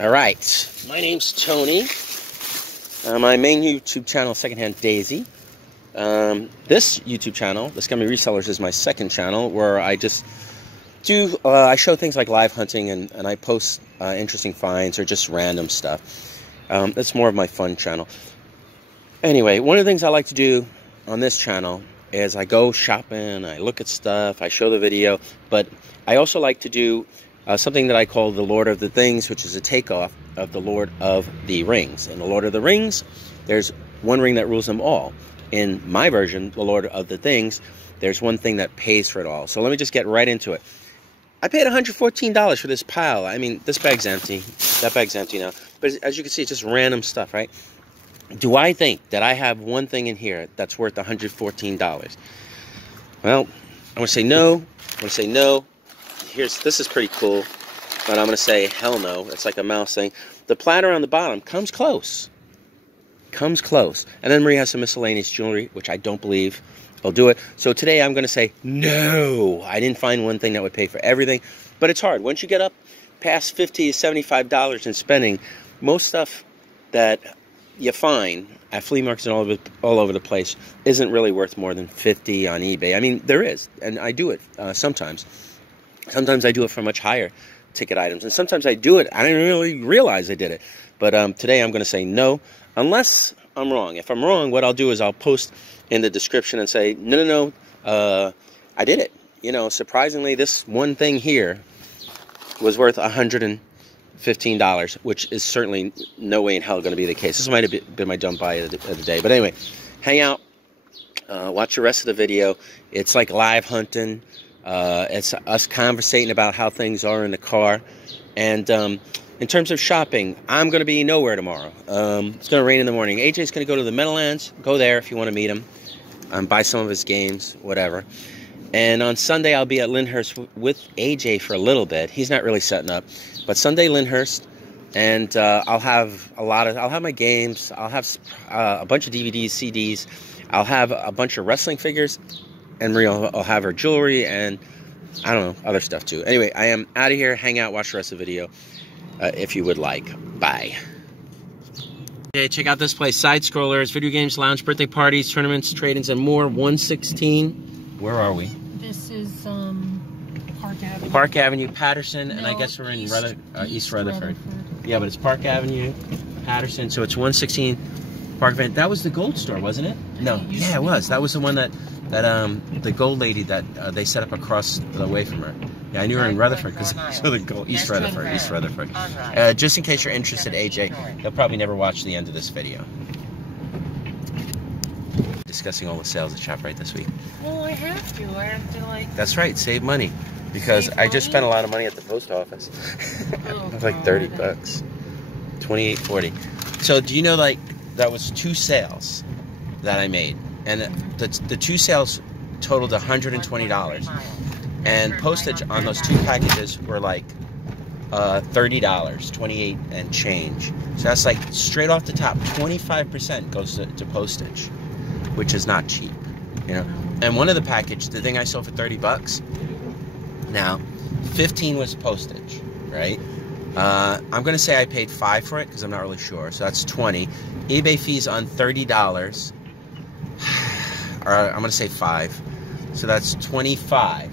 Alright, my name's Tony. My main YouTube channel is 2ndhand Daisy. This YouTube channel, the Scummy Resellers, is my second channel where I just do, I show things like live hunting and I post interesting finds or just random stuff. It's more of my fun channel. Anyway, one of the things I like to do on this channel is I go shopping, I look at stuff, I show the video, but I also like to do something that I call the Lord of the Things, which is a takeoff of the Lord of the Rings. In the Lord of the Rings, there's one ring that rules them all. In my version, the Lord of the Things, there's one thing that pays for it all. So let me just get right into it. I paid $114 for this pile. I mean, this bag's empty. That bag's empty now. But as you can see, it's just random stuff, right? Do I think that I have one thing in here that's worth $114? Well, I'm going to say no. I'm going to say no. This is pretty cool, but I'm going to say hell no. It's like a mouse thing. The platter on the bottom comes close. Comes close. And then Marie has some miscellaneous jewelry, which I don't believe will do it. So today I'm going to say no. I didn't find one thing that would pay for everything, but it's hard. Once you get up past $50 to $75 in spending, most stuff that you find at flea markets and all over the place isn't really worth more than $50 on eBay. I mean, there is, and I do it sometimes. Sometimes I do it for much higher ticket items, and sometimes I do it, I didn't really realize I did it. But today I'm going to say no, unless I'm wrong. If I'm wrong, what I'll do is I'll post in the description and say, no, I did it. You know, surprisingly, this one thing here was worth $115, which is certainly no way in hell going to be the case. This might have been my dumb buy of the day. But anyway, hang out, watch the rest of the video. It's like live hunting. It's us conversating about how things are in the car. And in terms of shopping, I'm going to be nowhere tomorrow. It's going to rain in the morning. AJ's going to go to the Meadowlands. Go there if you want to meet him. Buy some of his games, whatever. And on Sunday, I'll be at Lyndhurst with AJ for a little bit. He's not really setting up. But Sunday, Lyndhurst. And I'll have my games. I'll have a bunch of DVDs, CDs. I'll have a bunch of wrestling figures. And Maria will have her jewelry and, I don't know, other stuff too. Anyway, I am out of here. Hang out, watch the rest of the video if you would like. Bye. Okay, check out this place. Side scrollers, video games, lounge, birthday parties, tournaments, trade-ins, and more. 116. Where are we? This is Park Avenue. Park Avenue, Patterson, no, and I guess we're in East Rutherford. Yeah, but it's Park Avenue, Patterson, so it's 116 Park Avenue. That was the gold store, wasn't it? No, yeah, it was. That was the one that the gold lady that they set up across the way from her. Yeah, I knew her in Rutherford because so the gold East Rutherford. Just in case you're interested, AJ, you'll probably never watch the end of this video. Discussing all the sales at ShopRite this week. Well, I have to like. That's right, save money because I just spent a lot of money at the post office. Oh, like $30, $28.40. So do you know like that was 2 sales that I made? And the 2 sales totaled $120. And postage on those 2 packages were like $30, 28 and change. So that's like straight off the top, 25% goes to postage, which is not cheap, you know. And one of the package, the thing I sold for $30, now 15 was postage, right? I'm gonna say I paid $5 for it because I'm not really sure. So that's 20. eBay fees on $30. Or I'm going to say 5. So that's 25.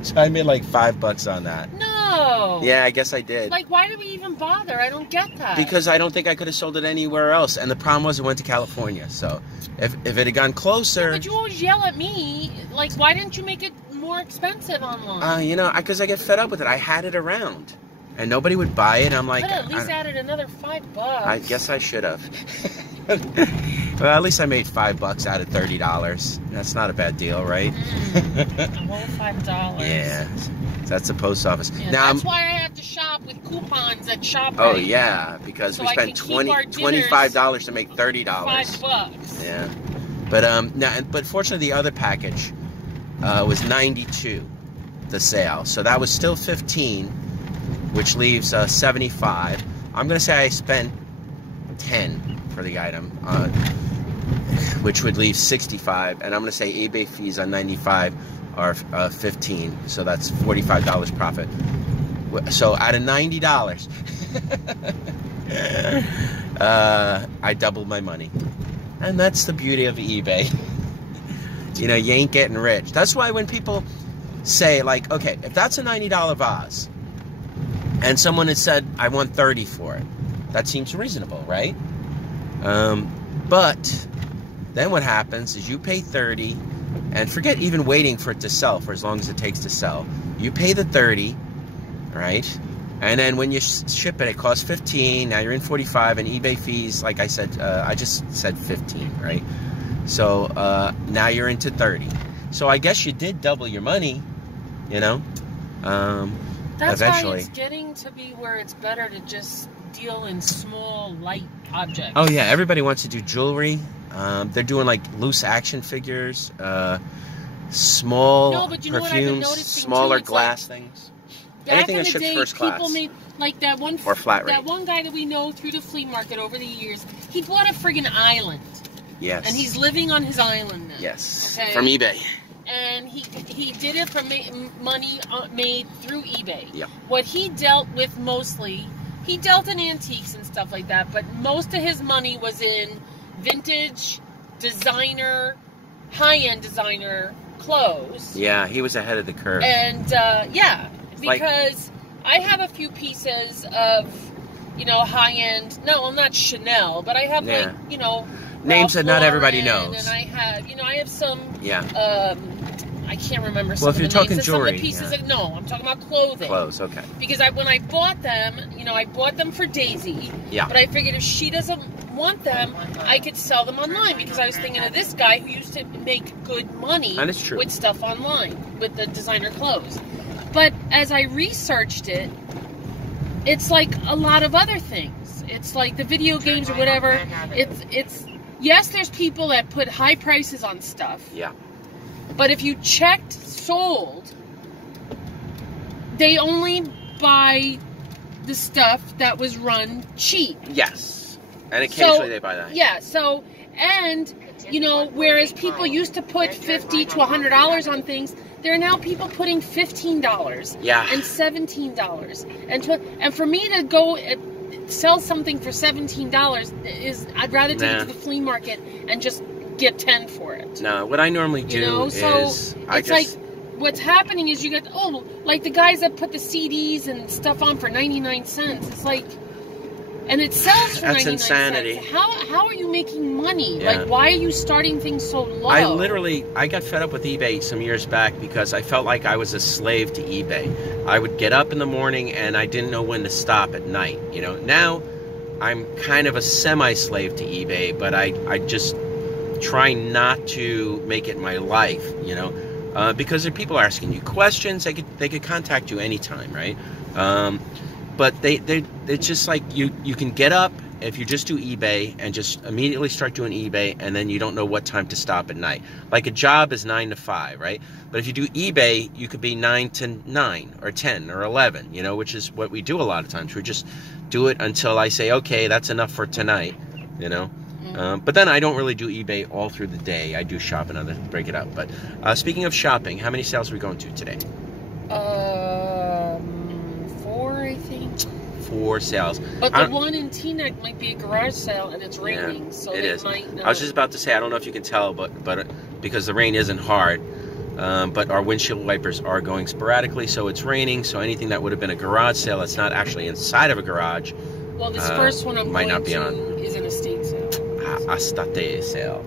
So I made like $5 on that. No. Yeah, I guess I did. Like, why did we even bother? I don't get that. Because I don't think I could have sold it anywhere else. And the problem was it went to California. So if it had gone closer... Yeah, but you always yell at me. Like, why didn't you make it more expensive online? You know, because I get fed up with it. I had it around. And nobody would buy it. I'm like... Could have at least added another $5. I guess I should have. Well, at least I made $5 out of $30. That's not a bad deal, right? Well, $5. Yeah, that's the post office. Yeah, now that's why I have to shop with coupons at ShopRite. Oh yeah, because so we spent $25 to make $30. $5. Yeah, but fortunately the other package was $92, the sale. So that was still $15, which leaves $75. I'm gonna say I spent $10 for the item, which would leave $65, and I'm going to say eBay fees on 95 are $15, so that's $45 profit. So out of $90, I doubled my money. And that's the beauty of eBay. You know, you ain't getting rich. That's why when people say, like, okay, if that's a $90 vase, and someone had said, I want $30 for it, that seems reasonable, right? But then what happens is you pay $30, and forget even waiting for it to sell for as long as it takes to sell. You pay the $30, right? And then when you ship it, it costs $15. Now you're in $45, and eBay fees, like I said, I just said $15, right? So now you're into $30. So I guess you did double your money, you know. That's eventually. why it's getting to be where it's better to just deal in small, light objects. Oh yeah, everybody wants to do jewelry. They're doing like loose action figures, small perfumes, smaller glass things. Anything that ships first class. People made, like that one, or flat rate. That one guy that we know through the flea market over the years, he bought a friggin' island. Yes. And he's living on his island now. Yes. Okay? From eBay. And he did it from money made through eBay. Yeah. What he dealt with mostly, he dealt in antiques and stuff like that, but most of his money was in vintage, designer, high-end designer clothes. Yeah, he was ahead of the curve. And, yeah, because I have a few pieces of, you know, high-end, no, well, not Chanel, but I have, like, you know, names that not everybody Lauren, knows. And I have, you know, I have some, yeah. I can't remember some well, if you're of the talking names jewelry, some of the pieces of, no, I'm talking about clothing. Clothes, okay. Because when I bought them, you know, I bought them for Daisy. Yeah. But I figured if she doesn't want them, I could sell them online, because I was thinking of this guy who used to make good money that is true. with stuff online, with the designer clothes. But as I researched it, it's like a lot of other things. It's like the video games or whatever. It's yes, there's people that put high prices on stuff. Yeah. But if you checked sold, they only buy the stuff that was run cheap. Yes. And occasionally they buy that. Yeah, so, and, you know, whereas people used to put $50 to $100 on things, there are now people putting $15 and $17. And for me to go sell something for $17 is, I'd rather take it to the flea market and just get 10 for it. No, what I normally do, you know, is it's like what's happening is you get like the guys that put the CDs and stuff on for 99 cents. It's like, and it sells for 99 insanity. cents. How are you making money? Yeah. Like, why are you starting things so low? I got fed up with eBay some years back because I felt like I was a slave to eBay. I would get up in the morning and I didn't know when to stop at night. You know, now I'm kind of a semi-slave to eBay, but I just try not to make it my life, you know, because if people are asking you questions, they could contact you anytime, right? But it's just like you can get up if you just do eBay and just immediately start doing eBay, and then you don't know what time to stop at night. Like a job is 9 to 5, right? But if you do eBay, you could be 9 to 9 or 10 or 11, you know, which is what we do a lot of times. We just do it until I say, okay, that's enough for tonight, you know. But then I don't really do eBay all through the day. I do shop and other break it up. But speaking of shopping, how many sales are we going to today? 4, I think. 4 sales. But the one in Teaneck might be a garage sale, and it's raining, so it is. Might not. I was just about to say, I don't know if you can tell, but because the rain isn't hard, but our windshield wipers are going sporadically, so it's raining. So anything that would have been a garage sale that's not actually inside of a garage, well, this first one I'm might going not be to on. Is an estate sale. Estate sale.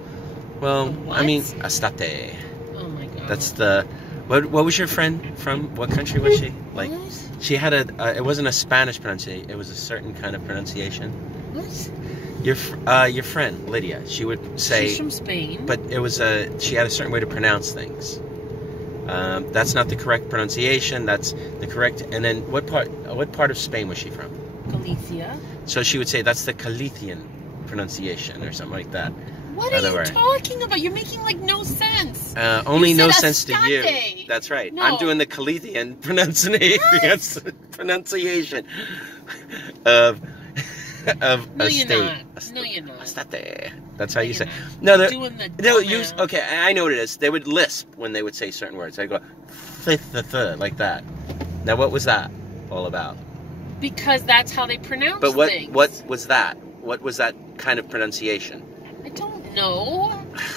Well, what? I mean, estate. Oh my god. That's the. What was your friend from? What country was she? Like, what? She had a. It wasn't a Spanish pronunciation. It was a certain kind of pronunciation. What? Your friend Lydia. She would say. She's from Spain. But it was she had a certain way to pronounce things. That's not the correct pronunciation. That's the correct. And then what part of Spain was she from? Galicia. So she would say that's the Galician pronunciation or something like that. What are you talking about? You're making like no sense. Only no sense to you. That's right. No. I'm doing the Galician pronunciation of no, estate. You're not. No, you're not. Estate. That's how you say. Not. No, doing the they would use. Okay, I know what it is. They would lisp when they would say certain words. They go like that. Now, what was that? all about? Because that's how they pronounce things. But what was that? What was that kind of pronunciation? I don't know.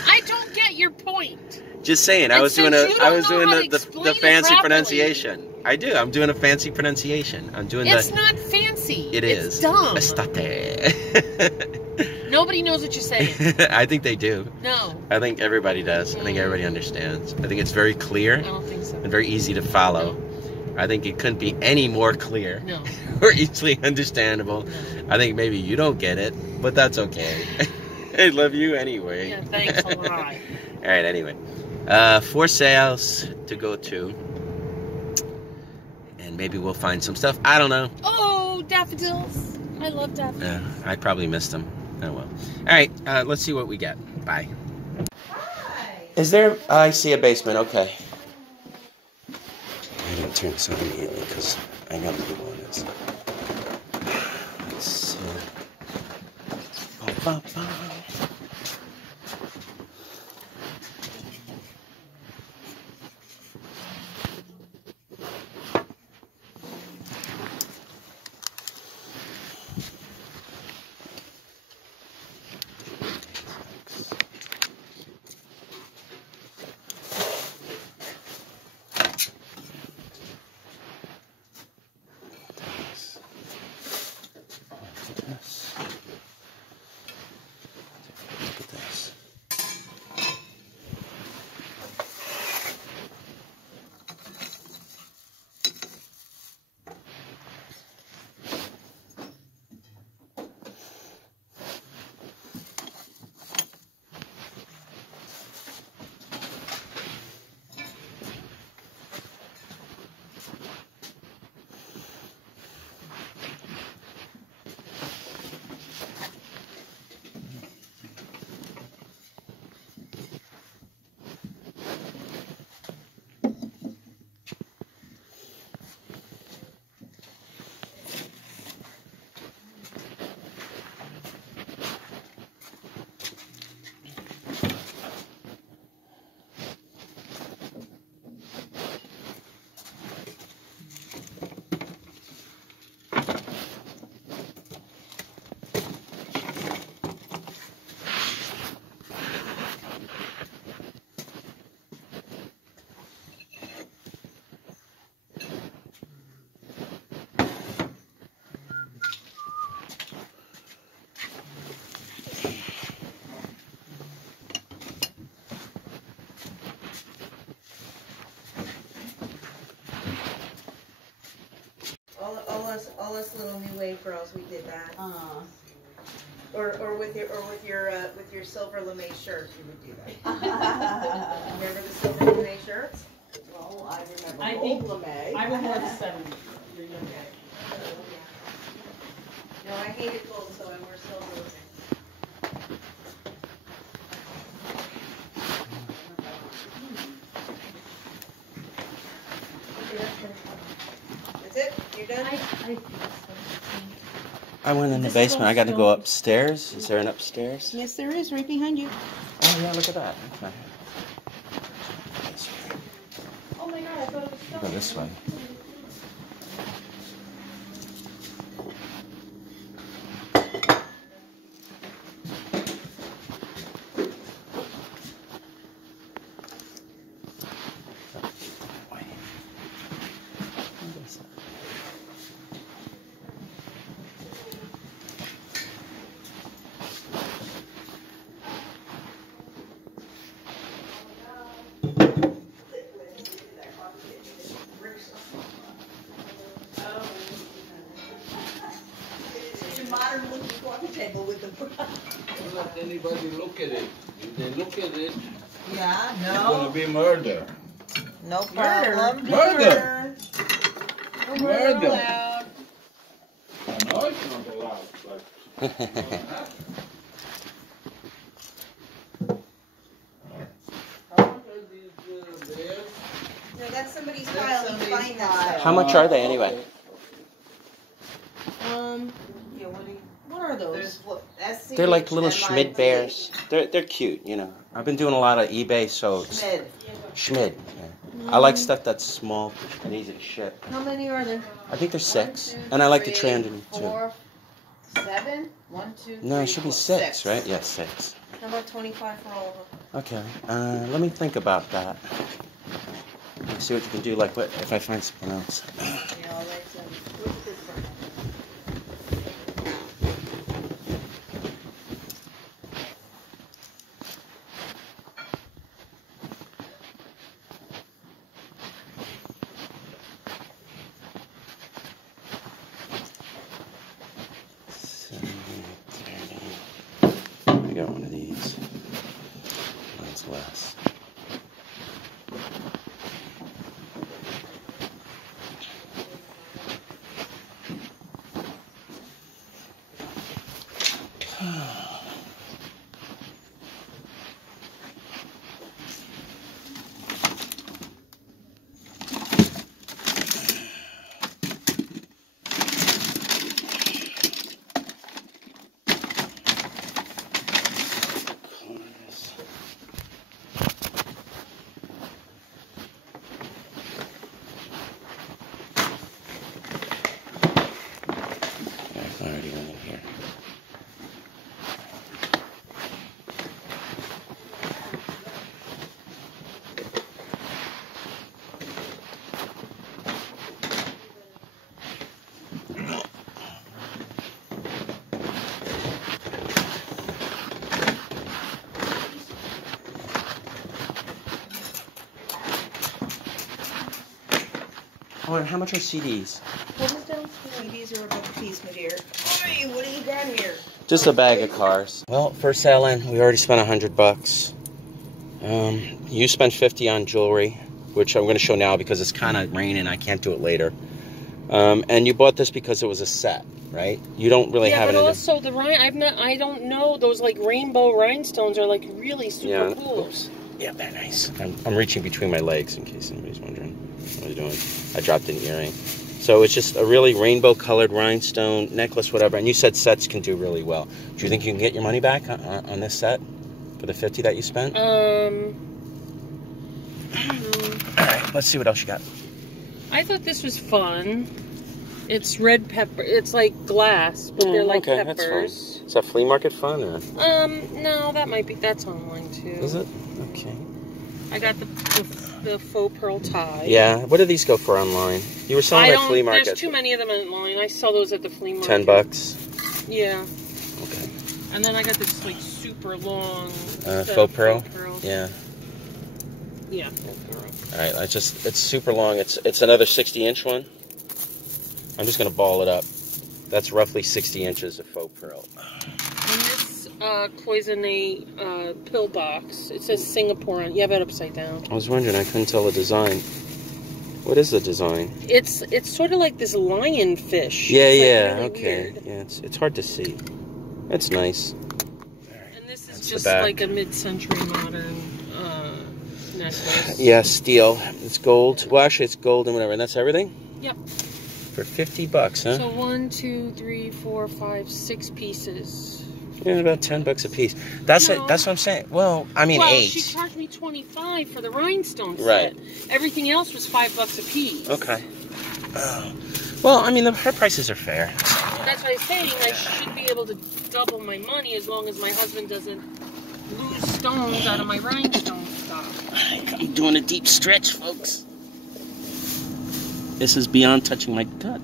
I don't get your point. Just saying, I was doing the fancy pronunciation. I do. I'm doing a fancy pronunciation. It's not fancy. It is. It's dumb. Estate. Nobody knows what you're saying. I think they do. No. I think everybody does. I think everybody understands. I think it's very clear. I don't think so. And very easy to follow. No. I think it couldn't be any more clear. No. Or easily understandable. No. I think maybe you don't get it, but that's okay. I love you anyway. Yeah, thanks a lot. All right, anyway. 4 sales to go to. And maybe we'll find some stuff. I don't know. Oh, daffodils. I love daffodils. I probably missed them. Oh, well. All right, let's see what we get. Bye. Hi. Is there... I see a basement. Okay. I didn't turn this on immediately because I know what one is. Let's see. Ba, ba, ba. All us little new wave girls, we did that. Or with your silver lame shirt, you would do that. Remember the silver lame shirts? Well, I remember old lame. I was more than 7. No, I hated gold, so I wore silver lame. That's it? You're done? I went in the basement. I got to go upstairs. Is there an upstairs? Yes, there is, right behind you. Oh, yeah, look at that. Okay. Oh my God, I thought it was Go this way. Modern looking coffee table with the Don't let anybody look at it. If they look at it, yeah, it's going to be murder. no problem. Murder! Murder! Allowed. I know it's not allowed, but... No, that's somebody's file. You find that. How much are they anyway? Yeah, what are those? They're like little Schmid bears. They're cute, you know. I've been doing a lot of eBay, so Schmid. Schmid. Yeah. I like stuff that's small and easy to ship. How many are there? I think there's 6. And I like the tray underneath too. 4, 7. 1, 2, 3, No, it should be 6, 6, right? Yeah, 6. How about 25 for all of them? Okay, let me think about that. Let's see what you can do, like what if I find something else. Yeah, I'll write some. What's this one? I got one of these. Mine's less. Already went in here. Oh, and how much are CDs? What is down? CDs are about a piece, my dear. Hey, what do you got here? Just a bag of cars. Well, first sale in, we already spent $100. You spent 50 on jewelry, which I'm going to show now because it's kind of raining. I can't do it later. And you bought this because it was a set, right? You don't really have it. Yeah, but also the I don't know. Those like rainbow rhinestones are like really super cool. Oops. Yeah, they're nice. I'm reaching between my legs in case anybody's wondering what I was doing. I dropped an earring. So it's just a really rainbow-colored rhinestone necklace, whatever. And you said sets can do really well. Do you think you can get your money back on this set for the 50 that you spent? I don't know. All right, let's see what else you got. I thought this was fun. It's red pepper. It's like glass, but they're like okay, peppers. That's fun. Is that flea market fun? Or? No, that's online too. Is it? Okay. I got the faux pearl tie. Yeah. What do these go for online? You were selling at flea market. There's too many of them online. I sell those at the flea market. $10. Yeah. Okay. And then I got this like super long faux pearl. Yeah. Yeah, faux pearl. All right. It's super long. It's another 60-inch one. I'm just gonna ball it up. That's roughly 60 inches of faux pearl. And this cloisonne pill box. It says Singapore on. You have it upside down. I was wondering. I couldn't tell the design. What is the design? It's sort of like this lionfish. Yeah, it's yeah, like really okay. weird. Yeah, it's hard to see. It's nice. And this is just like a mid-century modern necklace. Yeah, steel. It's gold. Well, actually, it's gold and whatever. And that's everything? Yep. For $50, huh? So 1, 2, 3, 4, 5, 6 pieces. Yeah, about $10 a piece. That's what I'm saying. Well, I mean, 8. She charged me $25 for the rhinestone set. Right. Everything else was $5 a piece. Okay. Well, I mean, her prices are fair. That's what I'm saying. I should be able to double my money as long as my husband doesn't lose stones out of my rhinestone stuff. I'm doing a deep stretch, folks. This is beyond touching my gut.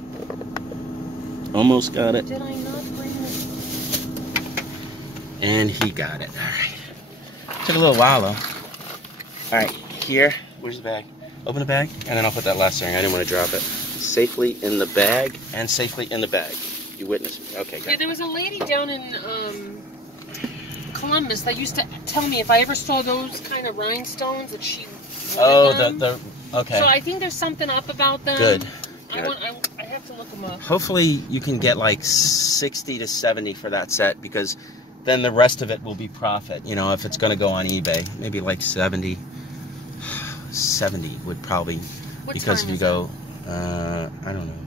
Almost got it. Did I not bring it? And he got it. All right. Took a little while, though. All right, here. Where's the bag? Open the bag, and then I'll put that last ring. I didn't want to drop it. Safely in the bag, and safely in the bag. You witnessed me. Okay, got it. Yeah, there was a lady down in Columbus that used to tell me if I ever saw those kind of rhinestones that she wanted them. Okay. So I think there's something up about them. Good. I have to look them up. Hopefully you can get like 60 to 70 for that set, because then the rest of it will be profit. You know, if it's going to go on eBay, maybe like 70 would probably, because if you go, I don't know.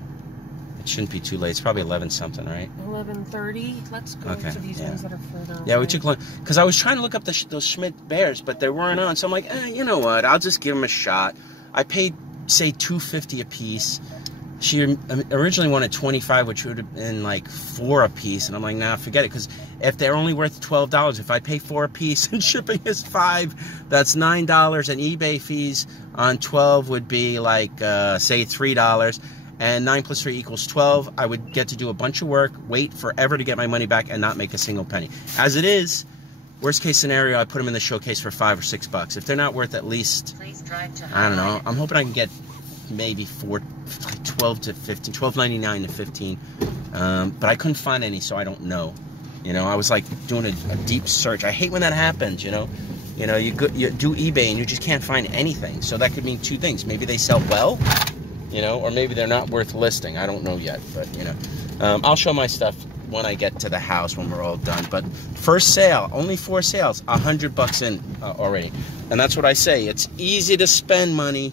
It shouldn't be too late. It's probably 11 something, right? 11:30. Let's go to these ones that are further. Yeah, we took long because I was trying to look up those Schmidt bears, but they weren't on. So I'm like, you know what? I'll just give them a shot. I paid, say, $2.50 a piece. She originally wanted 25, which would have been like 4 a piece, and I'm like, nah, forget it, because if they're only worth $12, if I pay 4 a piece and shipping is $5, that's $9, and eBay fees on 12 would be like, say, $3, and 9 plus 3 equals 12. I would get to do a bunch of work, wait forever to get my money back, and not make a single penny. As it is, worst case scenario, I put them in the showcase for $5 or $6. If they're not worth at least, I don't know, I'm hoping I can get maybe 12 to 15, $12.99 to 15, but I couldn't find any, so I don't know. You know, I was like doing a deep search. I hate when that happens. You know, you do eBay and you just can't find anything. So that could mean 2 things: maybe they sell well, you know, or maybe they're not worth listing. I don't know yet, but you know, I'll show my stuff when I get to the house when we're all done. But first sale, only 4 sales, $100 in already, and that's what I say. It's easy to spend money.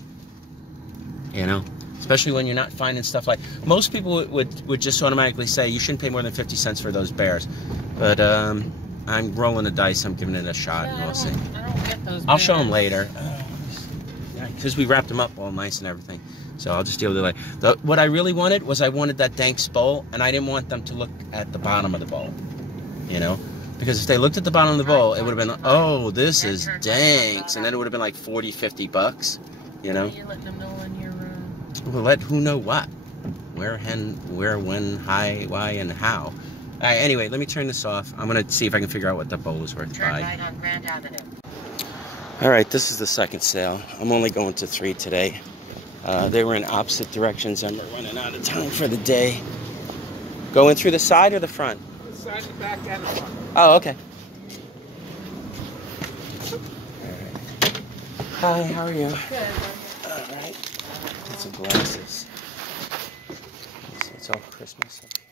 You know, especially when you're not finding stuff like... Most people would just automatically say, you shouldn't pay more than 50 cents for those bears. But I'm rolling the dice. I'm giving it a shot, and we'll see. I don't get those I'll show them later. Because we wrapped them up all nice and everything. So I'll just deal with it later. What I really wanted was I wanted that Danks bowl, and I didn't want them to look at the bottom of the bowl. You know? Because if they looked at the bottom of the bowl, it would have been, oh, this is Danks. And then it would have been like $40, $50. You know? You're letting them know in your room. Well, let who know what? Where, when, why, and how. All right, anyway, let me turn this off. I'm going to see if I can figure out what that bowl is worth. Turn right on Grand Avenue. All right, this is the second sale. I'm only going to 3 today. They were in opposite directions, and we're running out of time for the day. Going through the side or the front? The side, the back, and the front. Oh, okay. Hi, how are you? Good. All right. Get some glasses. It's all Christmas up here.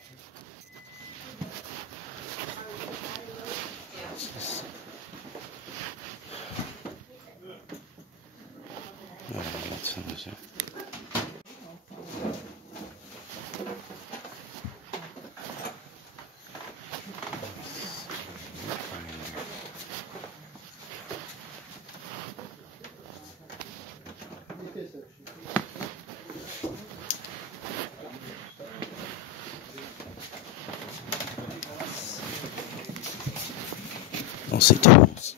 Mostly tools.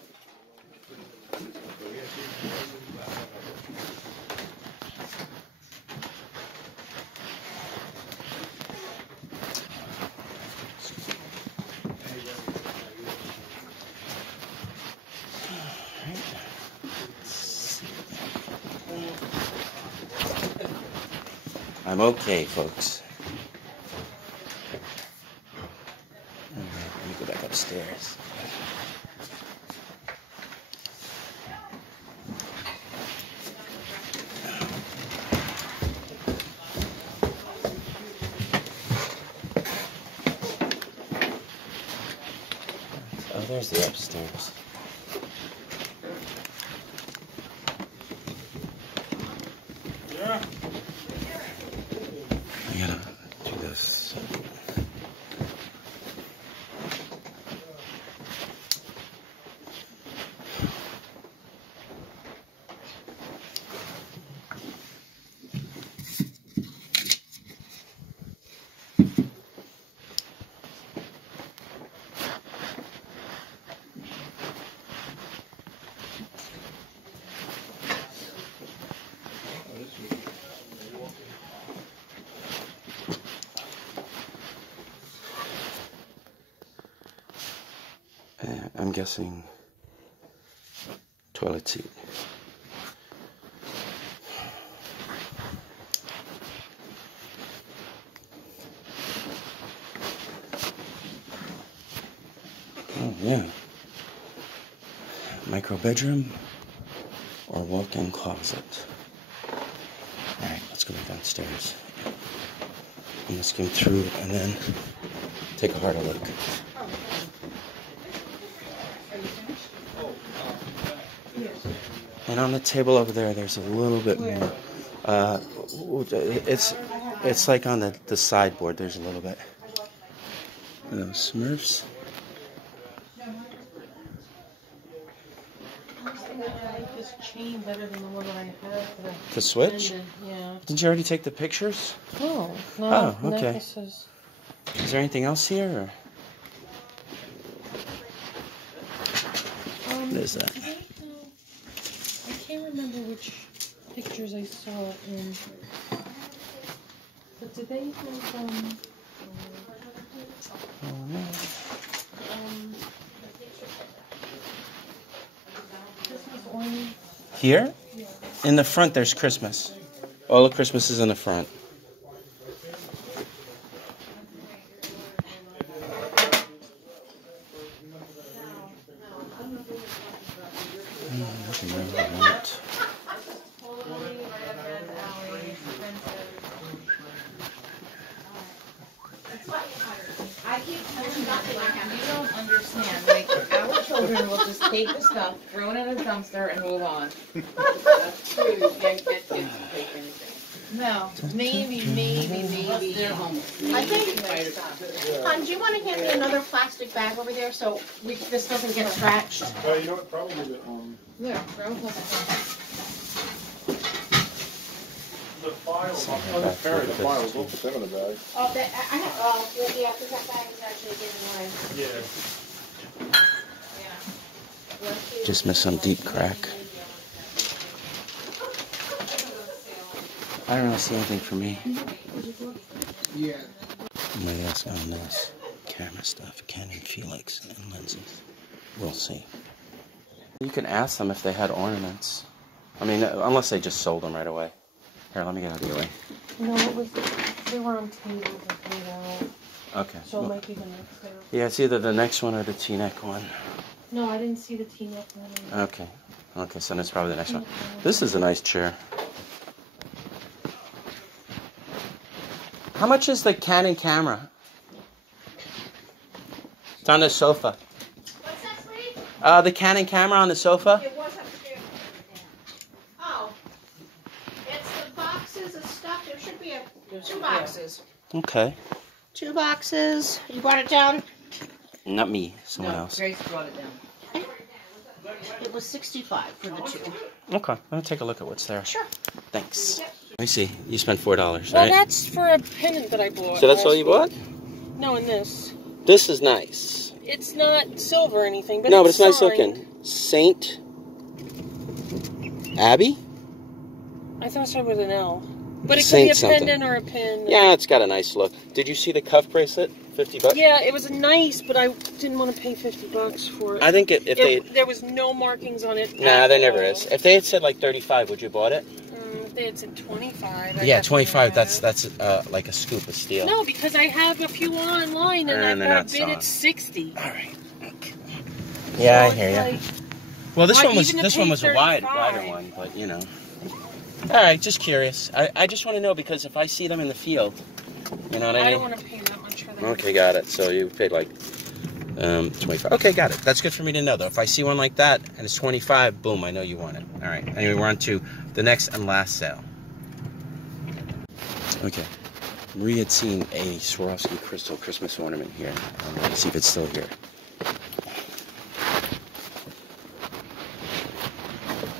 I'm okay, folks. All right, let me go back upstairs. Oh, there's the upstairs. Yeah. I gotta do this. I'm guessing toilet seat. Oh yeah. Micro bedroom or walk-in closet. Alright, let's go back downstairs. I'm gonna skim through and then take a harder look. And on the table over there, there's a little bit more. It's like on the sideboard. There's a little bit. Smurfs. like this chain better than the one that I had for The switch? yeah. Didn't you already take the pictures? No. Oh, okay. Necklaces. Is there anything else here? Or? What is that? I can't remember which pictures I saw in. But did they have Christmas ornament? Here? In the front, there's Christmas. All the Christmas is in the front. I keep telling nothing. You don't understand. Like, our children will just take the stuff, throw it in a dumpster, and move on. That's true. You can't get kids to take anything. No. Maybe. They're homeless. I think, hon, do you want to hand me another plastic bag over there so this doesn't get scratched? You know what? Probably give it Yeah, throw it. the files. The files. We'll put them in the bag. Oh, I have, yeah, because that bag is actually giving away. Yeah. Just missed some deep crack. I don't really see anything for me. Yeah. Maybe that's on this camera stuff. Canon, Felix, and lenses. We'll see. You can ask them if they had ornaments. I mean, unless they just sold them right away. Here, let me get out of your way. No, they were on tables and laid out. Okay. So it might be the next one. Yeah, it's either the next one or the T-neck one. No, I didn't see the T-neck one. Okay. Okay, so that's probably the next one. This is a nice chair. How much is the Canon camera? It's on the sofa. What's that, sweetie? The Canon camera on the sofa? It was upstairs. Oh. It's the boxes of stuff. There should be 2 boxes. Okay. 2 boxes. You brought it down? Not me, someone else. Grace brought it down. It was $65 for the 2. Okay, let me take a look at what's there. Sure. Thanks. Let me see. You spent $4, right? Well, that's for a pendant that I bought. So that's all you bought? No, and this. This is nice. It's not silver or anything, but No, but it's it's nice signed. looking. Saint Abby? I thought it started with an L. But it could Saint be a something. pendant or a pin. Yeah, it's got a nice look. Did you see the cuff bracelet? $50? Yeah, it was nice, but I didn't want to pay $50 for it. I think if they... There was no markings on it. Nah, there never is. If they had said like 35, would you have bought it? If they had said 25. Yeah, 25. That's like a scoop of steel. No, because I have a few online and they're I've not got a bid soft. at 60. All right. Okay. Yeah, So I hear you. like, Well, this why one was even to this pay one was a wider 35? one, but you know. All right, just curious. I just want to know because if I see them in the field, you know what I mean? I don't want to pay that much for them. Okay, got it. So you paid like 25. Okay, got it. That's good for me to know, though. If I see one like that and it's 25, boom, I know you want it. All right. Anyway, we're on to the next and last sale. Okay. Marie had seen a Swarovski crystal Christmas ornament here. Let's see if it's still here.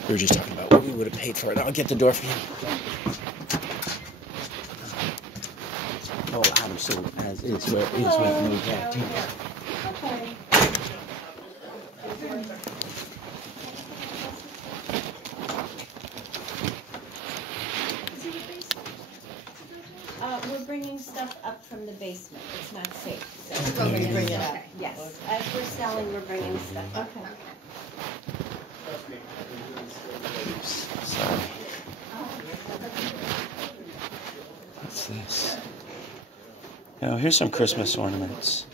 We were just talking about what we would have paid for it. I'll get the door for you. Oh, Adam, so as is where it is with no guarantee. Okay. We're bringing stuff up from the basement. It's not safe. So We're going to bring it up. yes, as we're selling, we're bringing stuff up. Okay. Sorry. What's this? Oh, here's some Christmas ornaments.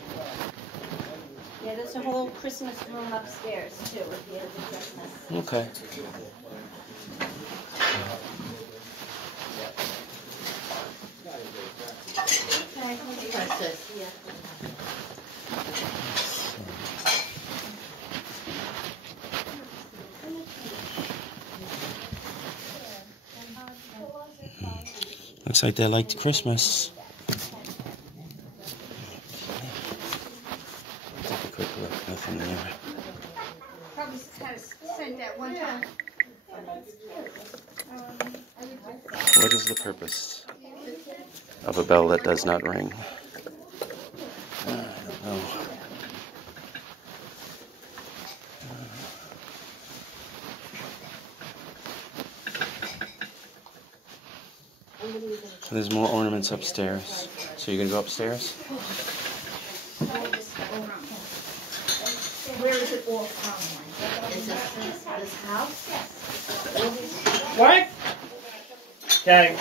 Yeah, there's a whole Christmas room upstairs too. If you have the Christmas. Okay. Okay, what's this? Yeah. Looks like they liked Christmas. Take a quick look. Nothing there. dogs had a scent at one time. What is the purpose of a bell that does not ring? I don't know. There's more ornaments upstairs. So you're gonna go upstairs? Where is it all from? Is this house? What? Okay.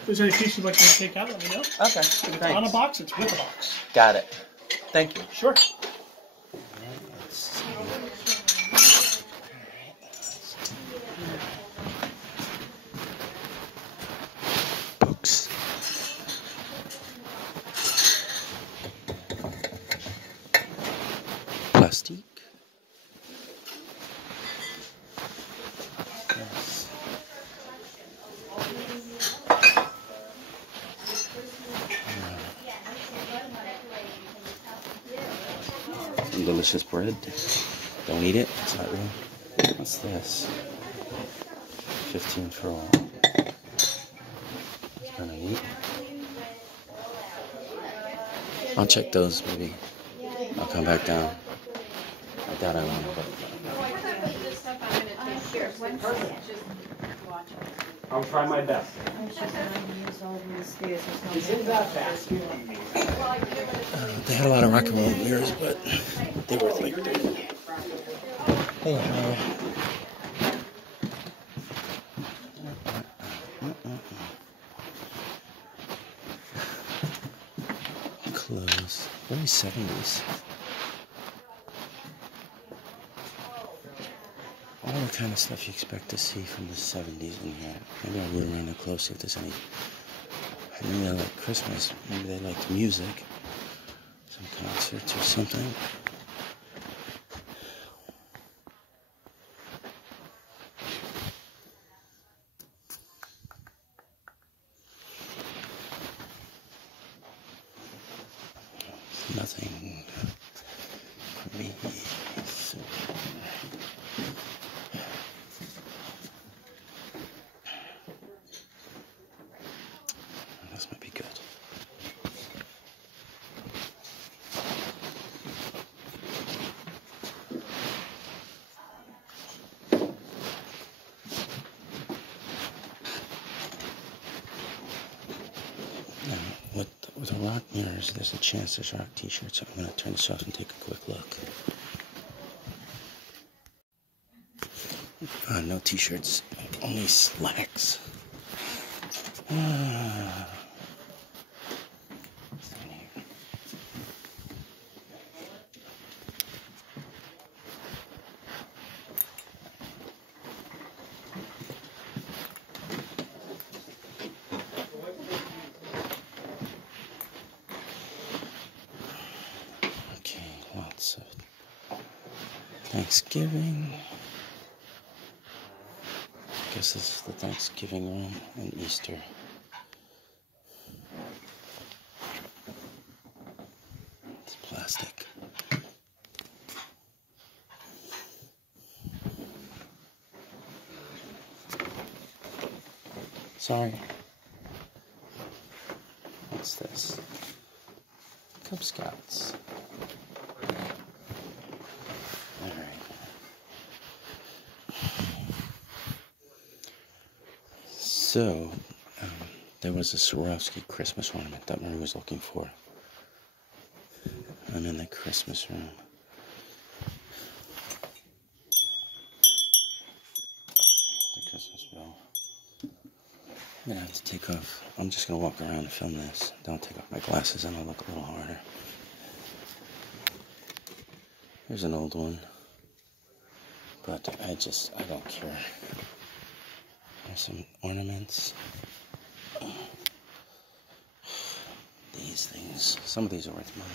If there's any pieces you'd like me to take out, let me know. Okay, If it's on a box, it's with a box. Got it. Thank you. Sure. Books. Plastic. Yes. Some delicious bread. Don't eat it. It's not real. What's this? 15 for all. It's kind of neat. I'll check those maybe. I'll come back down. I doubt I will, but I'll try my best. they had a lot of rock and roll mirrors, but they were like $30. Anyhow. Clothes. Very 70s. All the kind of stuff you expect to see from the 70s in here. Maybe I'll root around it close, see if there's any. I knew they liked Christmas. Maybe they liked music. Some concerts or something. Nothing for me. So, this might be good. With the rock mirrors, there's a chance there's rock t-shirts, so I'm going to turn this off and take a quick look. No t-shirts, only slacks. Lots of Thanksgiving. I guess this is the Thanksgiving room and Easter. It's plastic. Sorry. What's this? Cub Scouts. So, there was a Swarovski Christmas ornament that Marie was looking for. I'm in the Christmas room. The Christmas bell. I'm gonna have to take off. I'm just gonna walk around and film this. Don't take off my glasses and I'll look a little harder. Here's an old one. But I don't care. There's some ornaments. These things. Some of these are worth money.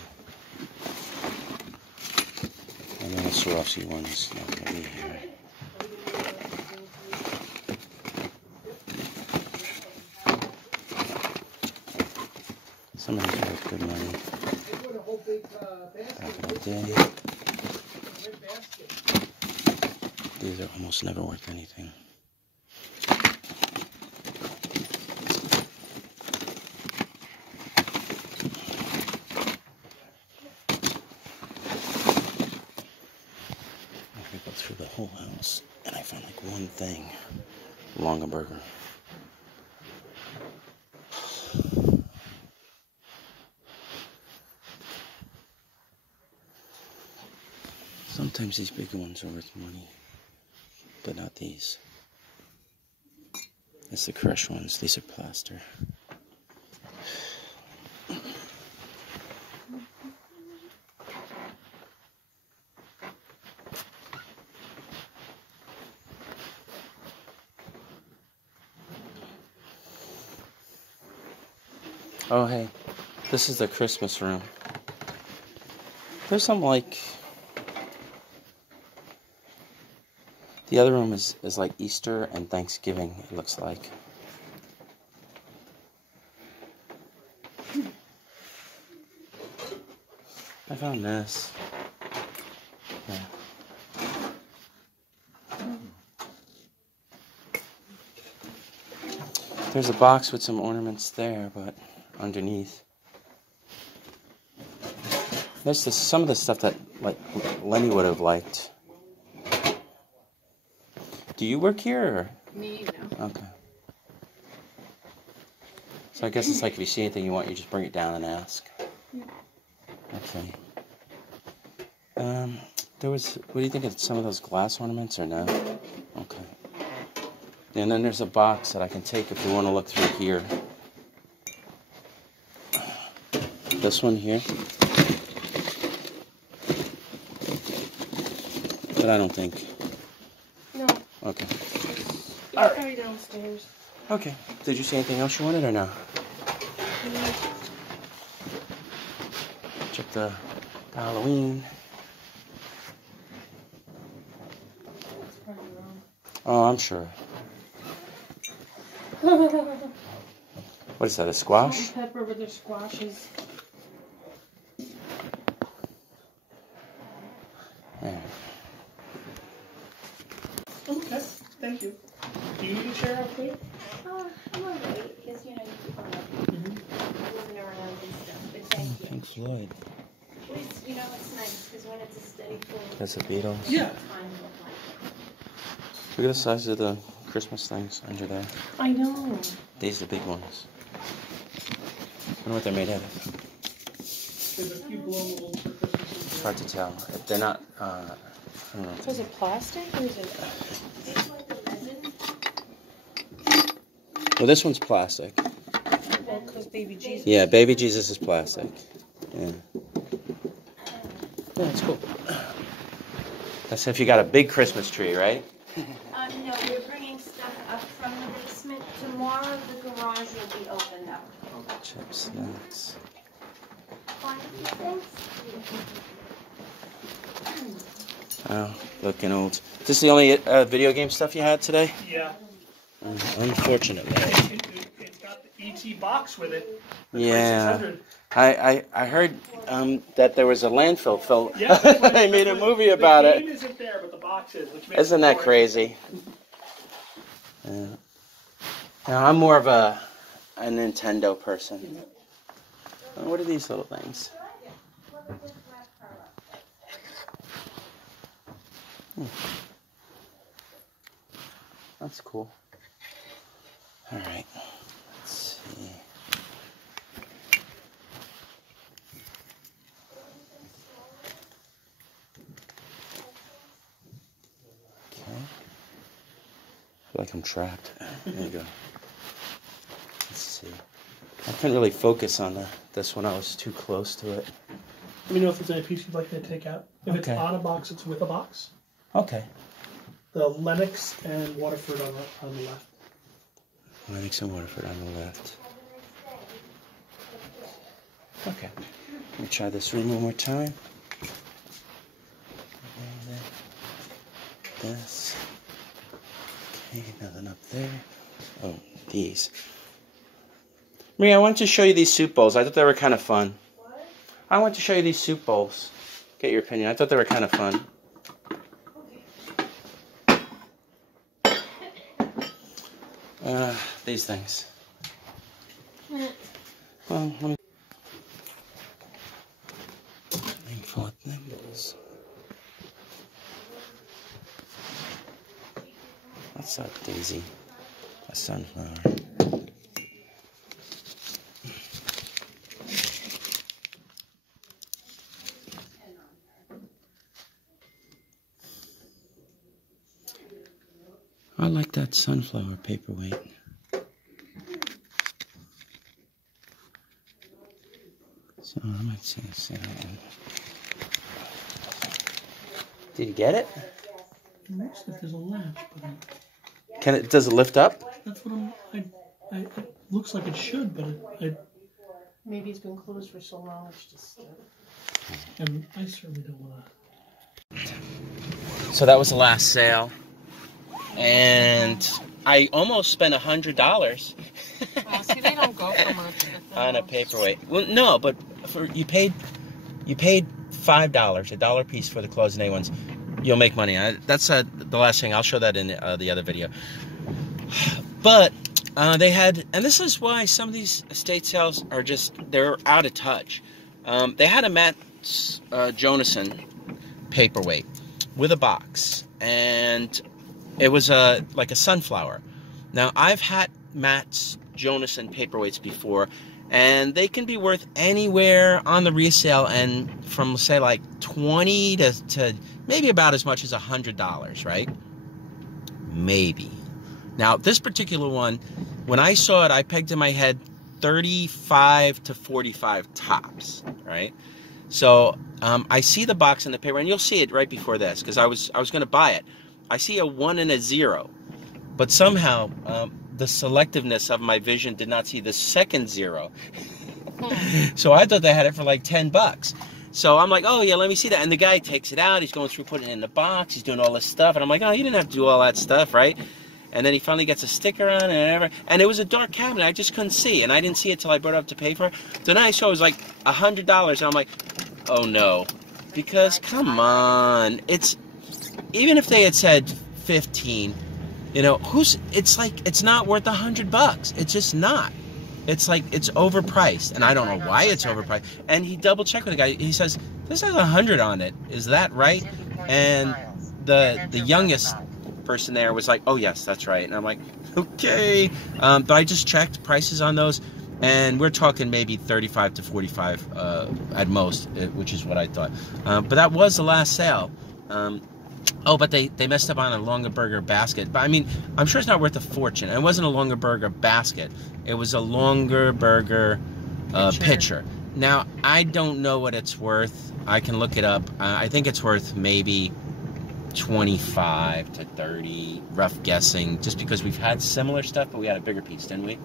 And then the Swarovski one's not going to be here. Somebody's worth good money. Back in the day. These are almost never worth anything. I go through the whole house and I found like one thing. Longaberger. Sometimes these big ones are worth money, but not these. It's the crushed ones. These are plaster. Oh, hey, this is the Christmas room. There's some like... The other room is like Easter and Thanksgiving, it looks like. I found this. Yeah. There's a box with some ornaments there, but underneath. There's some of the stuff that like Lenny would have liked. Do you work here? Or? Me, no. Okay. So I guess it's like if you see anything you want, you just bring it down and ask. Yeah. Okay. What do you think of some of those glass ornaments or no? Okay. And then there's a box that I can take if you want to look through here. This one here. But I don't think. No. Okay. It's All right. probably downstairs. Okay. Did you see anything else you wanted or no? Check the Halloween. Oh, I'm sure. What is that, a squash? Salt and pepper with their squashes. Yeah. Okay, thank you. Do you need a chair out there? I'm alright, because you keep on moving around and stuff, but thank you. Pink Floyd. It's, it's nice, because when it's a steady flow, That's the Beatles. Yeah. Look at the size of the Christmas things under there. I know. These are the big ones. I wonder what they're made out of. There's a few blowables for Christmas. It's hard to tell. They're not, I don't know. So is it plastic or is it? Well, this one's plastic. Well, because baby Jesus. Yeah, baby Jesus is plastic. Yeah. Yeah, it's cool. That's if you got a big Christmas tree, right? No, we're bringing stuff up from the basement. Tomorrow the garage will be opened up. Chips, snacks. Want a few things? Oh, looking old. Is this the only video game stuff you had today? Yeah. Unfortunately. It's got the ET box with it. Yeah. 2600. I heard that there was a landfill filled. Yeah, they made a movie about the it. game isn't there, but the box is. Which makes Isn't it that boring. crazy? Yeah. Now, I'm more of a Nintendo person. What are these little things? That's cool. All right. Let's see. Okay. I feel like I'm trapped. There you go. Let's see. I couldn't really focus on this one. I was too close to it. Let me know if there's any piece you'd like me to take out. If it's Okay. on a box, it's with a box. Okay. The Lennox and Waterford on the left. Lennox and Waterford on the left. Okay. Let me try this room one more time. This. Okay, nothing up there. Oh, these. Maria, I wanted to show you these soup bowls. I thought they were kind of fun. What? I want to show you these soup bowls. Get your opinion. I thought they were kind of fun. These things. Well, let me pull up thimbles. What's up, Daisy? A sunflower. I like that sunflower paperweight. So I might see that one. Did you get it? It looks like there's a latch, but does it lift up? that's what it looks like it should, but Maybe it's been closed for so long, it's just... and I certainly don't want to. So that was the last sale. And I almost spent $100 see, they don't go for much. on a paperweight. Well, no, but you paid $5, $1 a piece for the closet ones. You'll make money. That's the last thing. I'll show that in the other video. But they had, and this is why some of these estate sales are they're out of touch. They had a Matt Jonason paperweight with a box, and it was like a sunflower. Now, I've had Matt Jonason paperweights before, and they can be worth anywhere on the resale, and from, say, like $20 to maybe about as much as $100, right? Maybe. Now, this particular one, when I saw it, I pegged in my head 35 to 45 tops, right? So I see the box in the paper, and you'll see it right before this, because I was going to buy it. I see a 1 and a 0, but somehow the selectiveness of my vision did not see the second 0. So I thought they had it for like $10. So I'm like, oh yeah, let me see that. And the guy takes it out. He's going through putting it in the box. He's doing all this stuff, and I'm like, oh, you didn't have to do all that stuff, right? And then he finally gets a sticker on it and whatever. And it was a dark cabinet. I just couldn't see, and I didn't see it till I brought it up to pay for it. Then I saw it was like $100, and I'm like, oh no, because come on, even if they had said 15, you know, it's like, it's not worth $100. It's just not. It's like, it's overpriced, and I don't know why it's overpriced. And he double checked with the guy. He says, this has 100 on it. Is that right? And the youngest person there was like, oh yes, that's right. And I'm like, okay. But I just checked prices on those, and we're talking maybe 35 to 45 at most, which is what I thought. But that was the last sale. Oh, but they messed up on a Longaberger basket. But I mean, I'm sure it's not worth a fortune. It wasn't a Longaberger basket. It was a Longaberger pitcher. Now, I don't know what it's worth. I can look it up. I think it's worth maybe 25 to 30, rough guessing, just because we've had similar stuff, but we had a bigger piece, didn't we?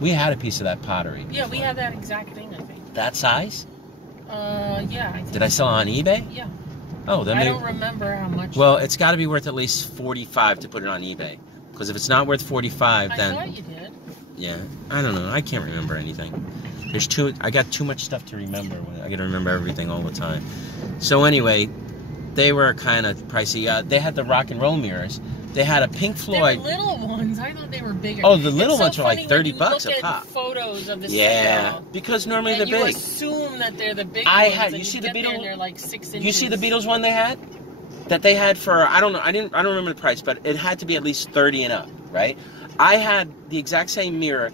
We had a piece of that pottery before. Yeah, we had that exact thing, I think. That size? Yeah. Did I sell it on eBay? Yeah. Oh, then I don't remember how much. Well, it's got to be worth at least 45 to put it on eBay. Because if it's not worth 45, then... I thought you did. Yeah, I don't know. I can't remember anything. I got too much stuff to remember. I got to remember everything all the time. So anyway, they were kind of pricey. They had the rock and roll mirrors. They had a Pink Floyd. They were little ones. I thought they were bigger. Oh, the little ones are like $30 a pop. Look at photos of the sale. Because normally they're big. You assume that they're the big ones. You see the Beatles? They're like 6 inches. You see the Beatles one they had? That they had for, I don't know. I don't remember the price, but it had to be at least 30 and up, right? I had the exact same mirror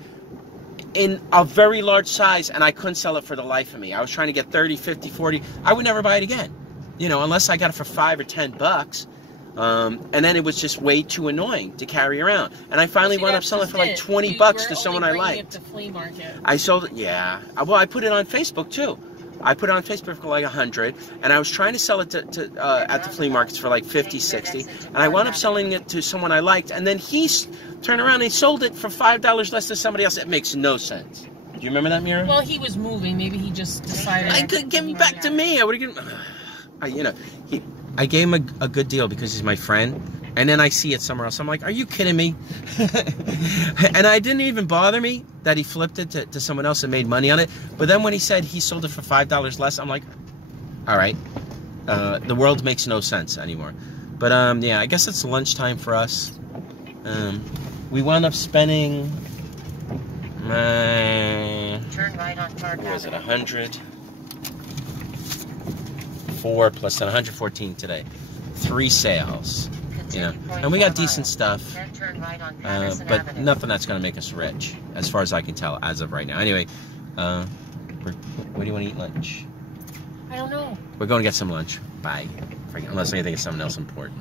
in a very large size, and I couldn't sell it for the life of me. I was trying to get 30, 50, 40. I would never buy it again, you know, unless I got it for $5 or $10. And then it was just way too annoying to carry around. And I finally wound up selling it for like $20 to someone I liked. It to flea market. I sold it, yeah. Well, I put it on Facebook too. I put it on Facebook for like 100, and I was trying to sell it at the flea markets for like 50, 60, and I wound up selling it to someone I liked, and then he turned around and he sold it for $5 less to somebody else. It makes no sense. Do you remember that mirror? Well, he was moving. Maybe he just decided. I could give him back to me. I would have given. You know, I gave him a good deal because he's my friend, And then I see it somewhere else. I'm like, are you kidding me? And it didn't even bother me that he flipped it to someone else and made money on it. But then when he said he sold it for $5 less, I'm like, all right. The world makes no sense anymore. But yeah, I guess it's lunchtime for us. We wound up spending Turn right on Park what was it, 100? 4 plus 114 today. 3 sales. You know, and we got decent stuff, but nothing that's going to make us rich, as far as I can tell, as of right now. Anyway, where do you want to eat lunch? I don't know. We're going to get some lunch. Bye. Unless I think it's something else important.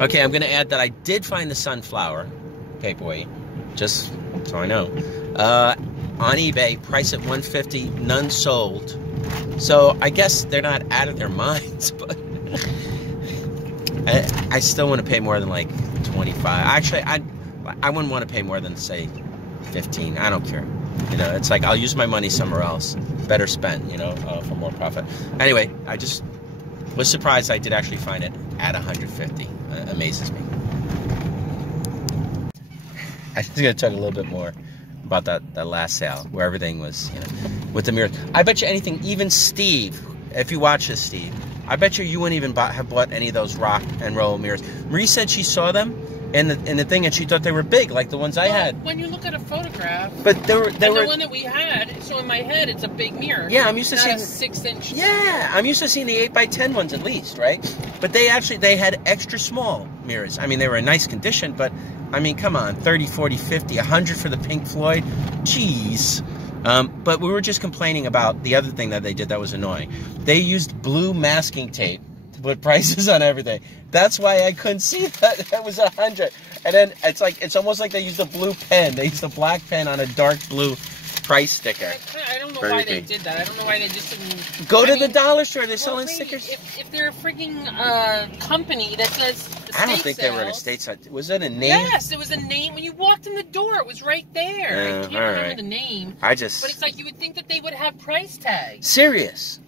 Okay, I'm going to add that I did find the sunflower paperweight, just so I know. On eBay, price at $150, none sold. So I guess they're not out of their minds, but I still want to pay more than like 25. Actually, I wouldn't want to pay more than, say, 15. I don't care. You know, it's like I'll use my money somewhere else. Better spent, you know, for more profit. Anyway, I just was surprised I did actually find it at 150. Amazes me. I'm just going to talk a little bit more about that last sale where everything was, you know, with the mirrors. I bet you anything, even Steve, if you watch this, Steve, I bet you wouldn't even have bought any of those rock and roll mirrors. Marie said she saw them in the thing and she thought they were big, like the ones I had. When you look at a photograph, but they were the one that we had. So in my head, it's a big mirror. Yeah, I'm used to seeing a 6-inch. Yeah, I'm used to seeing the 8x10 ones at least, right? But they had extra small mirrors. I mean, they were in nice condition, but I mean, come on, 30, 40, 50, 100 for the Pink Floyd. Jeez. But we were just complaining about the other thing that they did that was annoying. They used blue masking tape to put prices on everything. That's why I couldn't see that it was 100. And then it's almost like they used a blue pen. They used a black pen on a dark blue price sticker. I don't know why they did that. I don't know why they just didn't... Go to the dollar store. They're selling stickers. If they're a freaking company that says I don't think they were in a state sale. Was it a name? Yes, it was a name. When you walked in the door, it was right there. I can't remember the name. But it's like you would think that they would have price tags. Serious.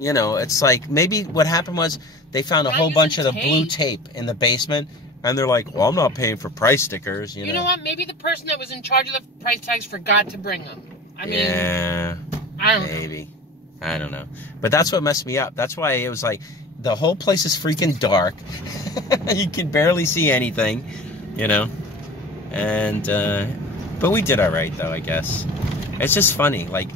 You know, it's like maybe what happened was they found a whole bunch of the blue tape in the basement. And they're like, well, I'm not paying for price stickers, you know. You know what? Maybe the person that was in charge of the price tags forgot to bring them. I mean, yeah, I don't know. Maybe. I don't know. But that's what messed me up. That's why it was like, the whole place is freaking dark. You can barely see anything, you know. And, but we did all right, though, I guess. It's just funny. Like,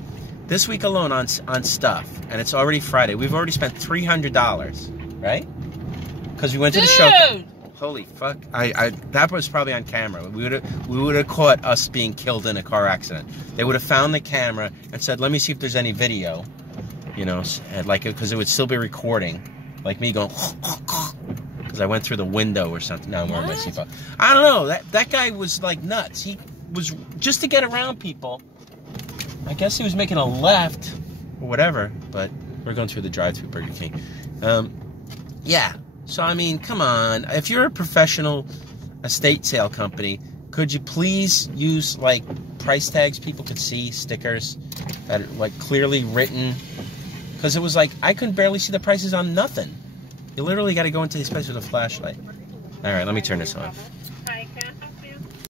this week alone on stuff, and it's already Friday, we've already spent $300, right? Because we went to the show. Holy fuck! That was probably on camera. We would have caught us being killed in a car accident. They would have found the camera and said, "Let me see if there's any video," you know, and like because it would still be recording, like me going because I went through the window or something. Now I'm wearing my seatbelt. I don't know. That guy was like nuts. He was just to get around people. I guess he was making a left or whatever. But we're going through the drive-through Burger King. Yeah. So, I mean, come on. If you're a professional estate sale company, could you please use, like, price tags people could see, stickers that are, like, clearly written? Because it was like, I couldn't barely see the prices on nothing. You literally got to go into these places with a flashlight. All right, let me turn this off.